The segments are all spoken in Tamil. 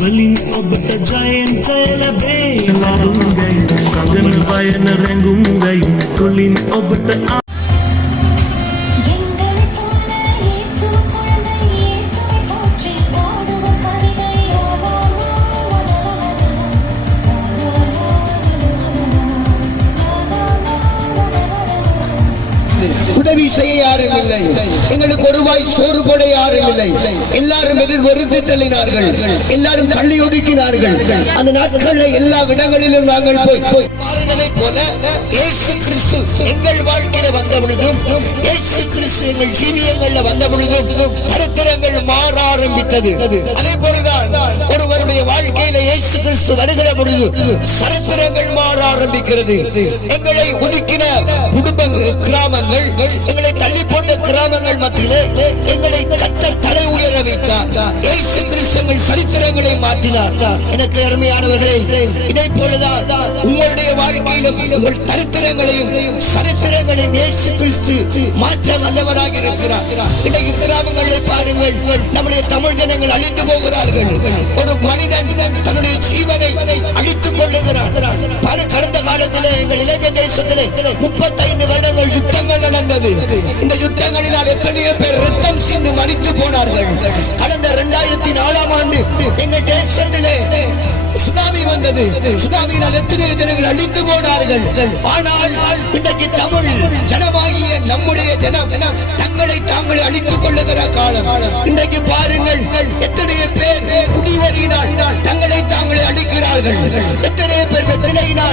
ஒளிப்பட்ட ஜயன் செயலவே கதன் பயனர் எங்கும் துளின் ஒப்பட்ட செய்ய யாரும் இல்லை. எங்களுக்கு ஒருவாய் சோறு போட யாரும் இல்லை. எல்லாரும் எதிர் வெறுத்து தள்ளினார்கள். எல்லாரும் தள்ளி ஒதுக்கினார்கள் அந்த நாட்களில் எல்லா இடங்களிலும் நாங்கள் போய் போய். போல இயேசு கிறிஸ்து எங்கள் வாழ்க்கையில வந்த பொழுதும் இயேசு கிறிஸ்து எங்கள் ஜீவியங்கள்ல வந்த பொழுதும் சரித்திரங்கள் மாற ஆரம்பித்தது. அதே போலதான் ஒருவருடைய வாழ்க்கை கிறிஸ்து வருகிற பொழுது சரித்திரங்கள் மாற ஆரம்பிக்கிறது. எங்களை ஒதுக்கின குடும்ப கிராமங்கள் எங்களை தள்ளி போட்ட கிராமங்கள் மத்தியிலே எங்களை கத்த தலை உயர வைத்தார். இயேசு கிறிஸ்துங்கள் சரித்திரங்களை மாற்றினார். எனக்கு அருமையானவர்களே இதை போலதான் உங்களுடைய வாழ்க்கையிலும் உங்கள் தரித்திரங்களையும் சரித்திரங்களையும் இயேசு கிறிஸ்து மாற்ற வல்லவராக இருக்கிறார். இன்றைக்கு கிராமங்களை பாருங்கள் நம்முடைய தமிழ் ஜனங்கள் அழிந்து போகிறார்கள். மனிதன் தன்னுடைய ஜீவனை அழித்துக் கொள்ளுகிறார் பல கடந்த காலத்திலே எங்கள் இலங்கை தேசத்திலே முப்பத்தைந்து வருடங்கள் யுத்தங்கள் நடந்தது. இந்த யுத்தங்களினால் எத்தனையோ பேர் ரத்தம் சிந்து மறித்து போனார்கள். கடந்த இரண்டாயிரத்தி நாலாம் ஆண்டு எங்கள் தேசத்திலே சுனாமி வந்தது. சுனாமியினால் எத்தனை ஜனங்கள் அழிந்து போனார்கள். ஆனால் இன்றைக்கு தமிழ் ஜனமாகிய நம்முடைய ஜனம் தங்களை தாங்களே அழித்துக் கொள்ளுகிற காலம். இன்றைக்கு பாருங்கள்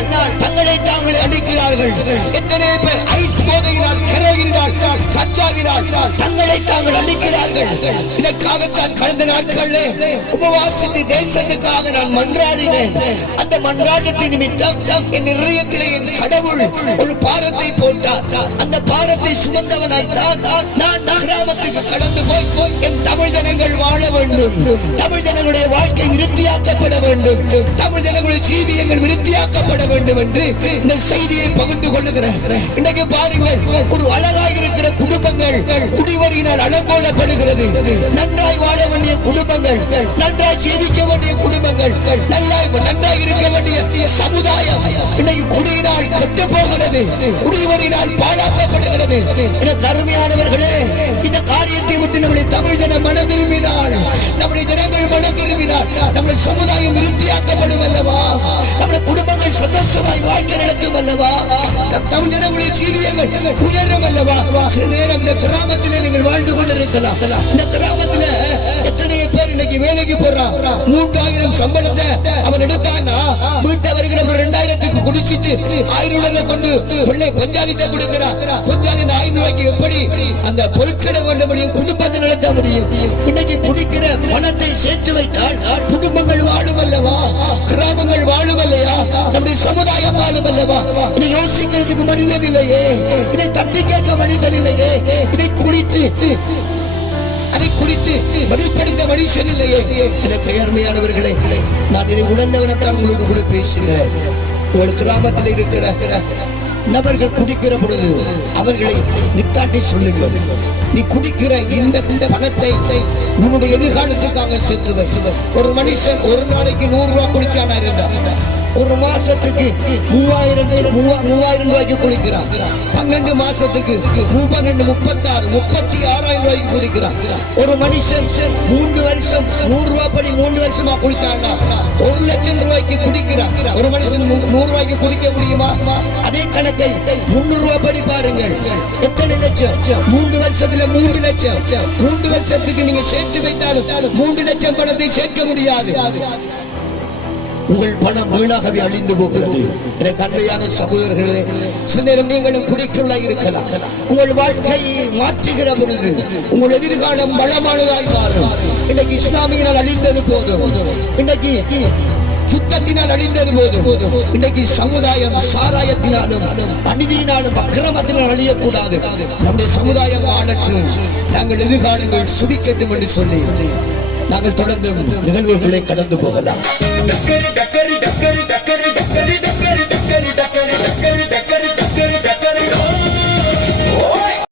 தங்களை தாங்களே அழிக்கிறார்கள் எத்தனை பேர் ஐஸ் போதையினால் கரையினால் கச்சாவினால் தங்களை தாங்கள் அழிக்கிறார்கள் இதற்காகத்தான் கடந்த நாட்களிலே உபவாசித்து தேசத்துக்காக நான் மன்றாடினேன். அந்த மன்றாட்டத்தின் நிமித்தம் என் இதயத்திலே என் கடவுள் ஒரு பாரத்தை போட்டார். அந்த பாரத்தை சுமந்தவனாய் தான் நான் கிராமத்துக்கு கடந்து போய் போய் என் வேண்டும். தமிழ் ஜனங்களுடைய வாழ்க்கை விருத்தியாக்கப்பட வேண்டும். தமிழ் ஜனங்களுடைய ஜீவியங்கள் விருத்தியாக்கப்பட வேண்டும் என்று இந்த செய்தியை பகிர்ந்து கொள்ளுகிறேன். இன்னைக்கு பாருங்கள் ஒரு அழகாக இருக்கிற குடும்பங்கள் குடிவரியினால் அலங்கோலப்படுகிறது. நன்றாய் வாழ வேண்டிய குடும்பங்கள் நன்றாய் ஜீவிக்க வேண்டிய குடும்பங்கள் நல்லாய் நன்றாய் இருக்க வேண்டிய சமுதாயம் இன்னைக்கு குடியினால் கெட்டு போகிறது குடிவரியினால் பாழாக்கப்படுகிறது. கருமையானவர்களே இந்த நம்முடைய சமுதாயம் விருத்தியாக்கப்படும் அல்லவா நம்முடைய குடும்பங்கள் சந்தோஷமாய் வாழ்க்கை நடத்தும் அல்லவா நம் தமிழ் ஜனங்களுடைய ஜீவியங்கள் உயரும் அல்லவா சில நேரம் இந்த கிராமத்தில் நீங்கள் வாழ்ந்து கொண்டிருக்கலாம். இந்த கிராமத்தில் எத்தனை பேர் இன்னைக்கு வேலைக்கு போறான் மூன்றாயிரம் சம்பளத்தை அவன் எடுத்தான்னா வீட்டை வருகிற ரெண்டாயிரத்துக்கு குடிச்சிட்டு ஆயிரம் ரூபாய் கொண்டு பிள்ளை பஞ்சாயத்தை கொடுக்கிறான் பஞ்சாயத்து ஆயிரம் ரூபாய்க்கு எப்படி அந்த பொருட்களை கொண்ட முடியும் குடும்பத்தை நடத்த முடியும்? சமுதாயம் வாழும் அல்லவா இதை யோசிக்கிறதுக்கு மனிதன் இல்லையே. இதை தட்டி கேட்க மனிதன் இல்லையே. இதை குறித்து அதை குறித்து வழிபடித்த மனுஷன் இல்லையே. எனக்கு அருமையானவர்களே நான் இதை உணர்ந்தவனத்தான் உங்களுக்கு கூட பேசுகிறேன். உங்கள் கிராமத்தில் இருக்கிற நபர்கள் குடிக்கிற பொழுது அவர்களை நித்தாட்டி சொல்லுங்கள். நீ குடிக்கிற இந்த இந்த பணத்தை உன்னுடைய எதிர்காலத்துக்காக சேர்த்து ஒரு மனுஷன் ஒரு நாளைக்கு நூறு ரூபாய் குடிச்சானா இருந்தா? ஒரு மாசத்துக்கு மூவாயிரம் மூவாயிரம் ரூபாய்க்கு குடிக்கிறான். பன்னெண்டு மாசத்துக்கு பன்னெண்டு முப்பத்தி முப்பத்தாறு முப்பத்தி ஆறாயிரம் ரூபாய்க்கு குடிக்கிறான். ஒரு மனுஷன் மூன்று வருஷம் நூறு ரூபாய் படி மூன்று வருஷமா குடிச்சான்னா ஒரு லட்சம் ரூபாய்க்கு குடிக்கிறான். ஒரு மனுஷன் நூறு ரூபாய்க்கு குடிக்க முடியுமா? அதே கணக்கை முன்னூறு ரூபாய் படி பாருங்கள். எத்தனை லட்சம்? மூன்று வருஷத்துல மூன்று லட்சம். மூன்று வருஷத்துக்கு நீங்க சேர்த்து வைத்தாலும் மூன்று லட்சம் பணத்தை சேர்க்க முடியாது. உங்கள் பணம் வீணாகவே அழிந்து போகிறது. என கண்மையான சகோதரர்களே சில நேரம் நீங்களும் குடிக்குள்ள இருக்கலாம். உங்கள் வாழ்க்கையை மாற்றுகிற பொழுது உங்கள் எதிர்காலம் வளமானதாய் மாறும். இன்னைக்கு இஸ்லாமியினால் அழிந்தது போதும். இன்னைக்கு சுத்தத்தினால் அழிந்தது போதும். இன்னைக்கு சமுதாயம் சாராயத்தினாலும் அநீதியினாலும் அக்கிரமத்தினால் அழியக்கூடாது. நம்முடைய சமுதாயம் ஆளற்றும் நாங்கள் எதிர்காலங்கள் சுபிக்கட்டும் என்று சொல்லி நாங்கள் தொடர்ந்து நிகழ்வுகளை கடந்து போகலாம்.